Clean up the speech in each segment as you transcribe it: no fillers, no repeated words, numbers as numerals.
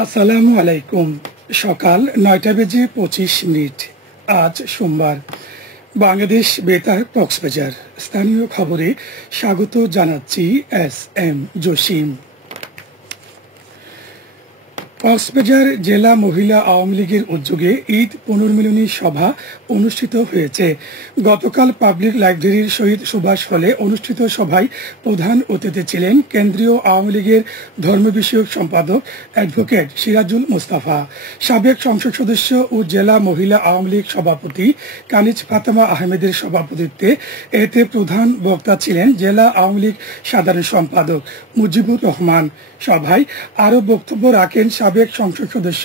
আসসালামু আলাইকুম। সকাল ৯টা বেজে ২৫ মিনিট। আজ সোমবার। বাংলাদেশ বেতার কক্সবাজার। স্থানীয় খবরে স্বাগত জানাচ্ছি এস এম জসিম। কক্সবাজার জেলা মহিলা আওয়ামী লীগের উদ্যোগে ঈদ পুনর্মিলনী সভা অনুষ্ঠিত হয়েছে। গতকাল পাবলিক লাইব্রেরির শহীদ সুভাষ হলে অনুষ্ঠিত সভায় প্রধান অতিথি ছিলেন কেন্দ্রীয় আওয়ামী লীগের ধর্ম বিষয়ক সম্পাদক অ্যাডভোকেট সিরাজুল মোস্তফা, সাবেক সংসদ সদস্য ও জেলা মহিলা আওয়ামী লীগ সভাপতি কানিজ ফাতেমা আহমেদের সভাপতিত্বে এতে প্রধান বক্তা ছিলেন জেলা আওয়ামী লীগ সাধারণ সম্পাদক মুজিবুর রহমান। সভায় আরও বক্তব্য রাখেন সাবেক সংসদ সদস্য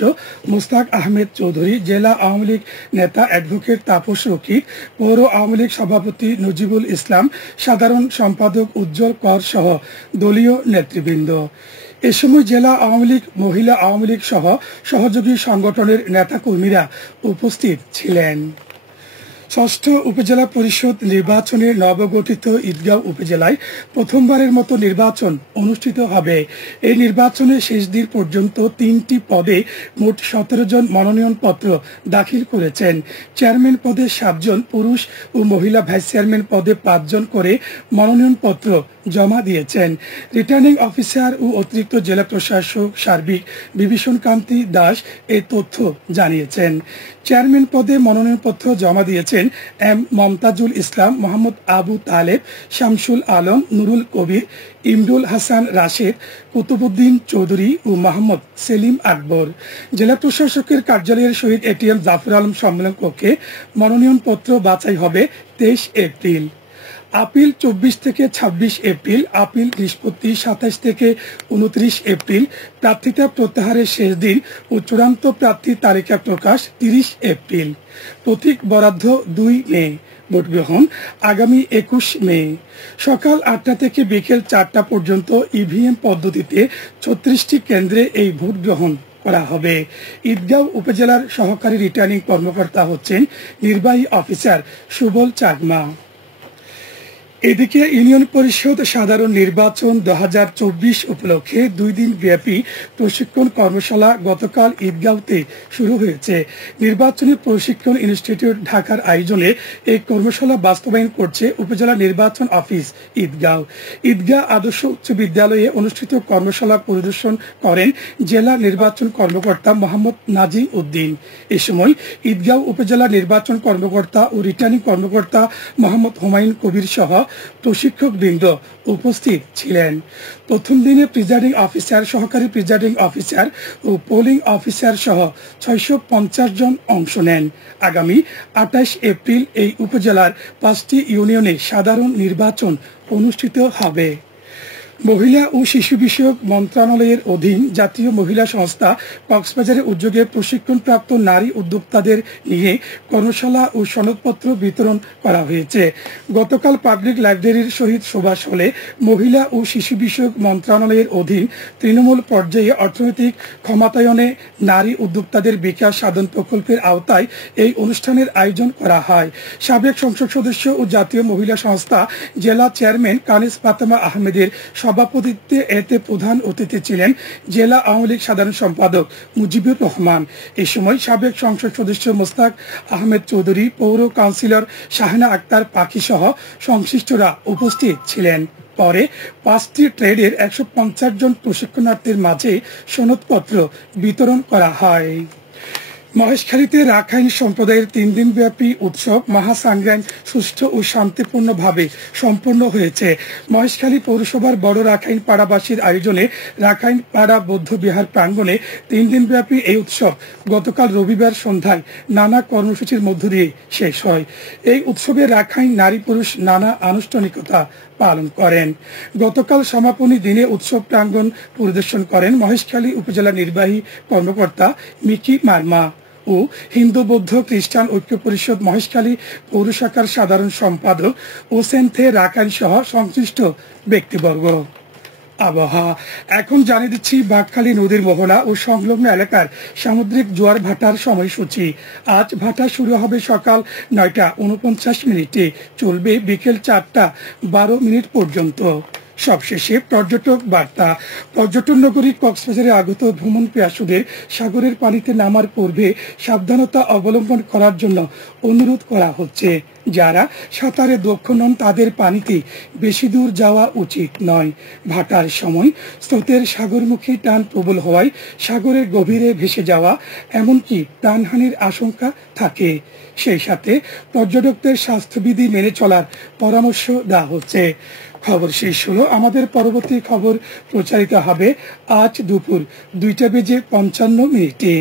মোস্তাক আহমেদ চৌধুরী, জেলা আওয়ামী লীগ নেতা অ্যাডভোকেট তাপস রকিব, পৌর আওয়ামী লীগ সভাপতি নজিবুল ইসলাম, সাধারণ সম্পাদক উজ্জ্বল কর সহ দলীয় নেতৃবৃন্দ। এ সময় জেলা আওয়ামী লীগ, মহিলা আওয়ামী লীগ সহ সহযোগী সংগঠনের নেতাকর্মীরা উপস্থিত ছিলেন। ষষ্ঠ উপজেলা পরিষদ নির্বাচনে নবগঠিত ঈদগাঁও উপজেলায় প্রথমবারের মতো নির্বাচন অনুষ্ঠিত হবে। এই নির্বাচনে শেষ দিন পর্যন্ত ৩টি পদে মোট ১৭ জন মনোনয়নপত্র দাখিল করেছেন। চেয়ারম্যান পদে ৭ জন, পুরুষ ও মহিলা ভাইস চেয়ারম্যান পদে ৫ জন করে মনোনয়নপত্র জমা দিয়েছেন। রিটার্নিং অফিসার ও অতিরিক্ত জেলা প্রশাসক সার্বিক বিভীষণ কান্তি দাস এই তথ্য জানিয়েছেন। চেয়ারম্যান পদে মনোনয়নপত্র জমা দিয়েছেন এম মমতাজুল ইসলাম, মোহাম্মদ আবু তালেব, শামসুল আলম, নুরুল কবির, ইমরুল হাসান রাশেদ, কুতুবুদ্দিন চৌধুরী ও মোহাম্মদ সেলিম আকবর। জেলা প্রশাসকের কার্যালয়ের শহীদ এটিএম জাফর আলম সম্মেলন কক্ষে মনোনয়নপত্র বাছাই হবে 23 এপ্রিল। আপিল 24 থেকে 26 এপ্রিল, আপিল নিষ্পত্তি 27 থেকে 29 এপ্রিল, প্রার্থিতা প্রত্যাহারের শেষ দিন ও চূড়ান্ত প্রার্থী তালিকা প্রকাশ 30 এপ্রিল। প্রতীক বরাদ্দ 2 মে। ভোট গ্রহণ আগামী 21 মে। সকাল 8টা থেকে বিকেল 4টা পর্যন্ত ইভিএম পদ্ধতিতে 36টি কেন্দ্রে এই ভোট গ্রহণ করা হবে। ঈদগাঁও উপজেলার সহকারী রিটার্নিং কর্মকর্তা হচ্ছেন নির্বাহী অফিসার সুবল চাকমা। এদিকে ইউনিয়ন পরিষদ সাধারণ নির্বাচন 2024 উপলক্ষে 2 দিন ব্যাপী প্রশিক্ষণ কর্মশালা গতকাল ঈদগাঁওতে শুরু হয়েছে। নির্বাচনী প্রশিক্ষণ ইনস্টিটিউট ঢাকার আয়োজনে এই কর্মশালা বাস্তবায়ন করছে উপজেলা নির্বাচন অফিস ঈদগাঁও। ঈদগাঁ আদর্শ উচ্চ বিদ্যালয়ে অনুষ্ঠিত কর্মশালা পরিদর্শন করেন জেলা নির্বাচন কর্মকর্তা মোহাম্মদ নাজিম উদ্দিন। এ সময় ঈদগাঁও উপজেলা নির্বাচন কর্মকর্তা ও রিটার্নিং কর্মকর্তা মোহাম্মদ হুমায়ুন কবির সহ প্রশিক্ষকবৃন্দ উপস্থিত ছিলেন। প্রথম দিনে প্রিজাইডিং অফিসার, সহকারী প্রিজাইডিং অফিসার ও পোলিং অফিসার সহ 650 জন অংশ নেন। আগামী 28 এপ্রিল এই উপজেলার 5টি ইউনিয়নে সাধারণ নির্বাচন অনুষ্ঠিত হবে। মহিলা ও শিশু বিষয়ক মন্ত্রণালয়ের অধীন জাতীয় মহিলা সংস্থা কক্সবাজারের উদ্যোগে প্রশিক্ষণপ্রাপ্ত নারী উদ্যোক্তাদের নিয়ে কর্মশালা ও সনদপত্র বিতরণ করা হয়েছে। গতকাল পাবলিক লাইব্রেরির শহীদ সুভাষ হলে মহিলা ও শিশু বিষয়ক মন্ত্রণালয়ের অধীন তৃণমূল পর্যায়ে অর্থনৈতিক ক্ষমতায়নে নারী উদ্যোক্তাদের বিকাশ সাধন প্রকল্পের আওতায় এই অনুষ্ঠানের আয়োজন করা হয়। সাবেক সংসদ সদস্য ও জাতীয় মহিলা সংস্থা জেলা চেয়ারম্যান কানিজ ফাতেমা আহমেদের সভাপতিত্বে এতে প্রধান অতিথি ছিলেন জেলা আওয়ামী লীগ সাধারণ সম্পাদক মুজিবুর রহমান। এ সময় সাবেক সংসদ সদস্য মোস্তাক আহমেদ চৌধুরী, পৌর কাউন্সিলর শাহানা আক্তার পাখি সহ সংশ্লিষ্টরা উপস্থিত ছিলেন। পরে 5টি ট্রেডের 150 জন প্রশিক্ষণার্থীর মাঝে সনদপত্র বিতরণ করা হয়। মহেশখালীতে রাখাইন সম্প্রদায়ের 3 দিনব্যাপী উৎসব মহাসাংগ্রাম সুষ্ঠু ও শান্তিপূর্ণভাবে সম্পন্ন হয়েছে। মহেশখালী পৌরসভার বড় রাখাইন পাড়াবাসীর আয়োজনে রাখাইন পাড়া বৌদ্ধ বিহার প্রাঙ্গণে 3 দিনব্যাপী এই উৎসব গতকাল রবিবার সন্ধ্যায় নানা কর্মসূচির মধ্য দিয়ে শেষ হয়। এই উৎসবে রাখাইন নারী পুরুষ নানা আনুষ্ঠানিকতা পালন করেন। গতকাল সমাপনী দিনে উৎসব প্রাঙ্গণ পরিদর্শন করেন মহেশখালী উপজেলা নির্বাহী কর্মকর্তা মিকি মার্মা ও হিন্দু বৌদ্ধ খ্রিস্টান ঐক্য পরিষদ মহেশখালী পৌর শাখার সাধারণ সম্পাদক ওসেন্থে রাখাইন সহ সংশ্লিষ্ট ব্যক্তিবর্গ। আবহাওয়া এখন জানিয়ে দিচ্ছি বাঁকখালী নদীর মোহনা ও সংলগ্ন এলাকার সামুদ্রিক জোয়ার ভাটার সময়সূচি। আজ ভাটা শুরু হবে সকাল 9টা 49 মিনিটে, চলবে বিকেল 4টা 12 মিনিট পর্যন্ত। সবশেষে পর্যটক বার্তা। পর্যটন নগরী কক্সবাজারে আগত ভ্রমণ পিপাসুদের সাগরের পানিতে নামার পূর্বে সাবধানতা অবলম্বন করার জন্য অনুরোধ করা হচ্ছে। যারা সাঁতারে দক্ষ নন তাদের পানিতে বেশি দূর যাওয়া উচিত নয়। ভাটার সময় স্রোতের সাগরমুখী টান প্রবল হওয়ায় সাগরের গভীরে ভেসে যাওয়া এমনকি প্রাণহানির আশঙ্কা থাকে। সেই সাথে পর্যটকদের স্বাস্থ্যবিধি মেনে চলার পরামর্শ দেওয়া হচ্ছে। খবর শেষ হলো। আমাদের পরবর্তী খবর প্রচারিত হবে আজ দুপুর 2:55 মিনিটে।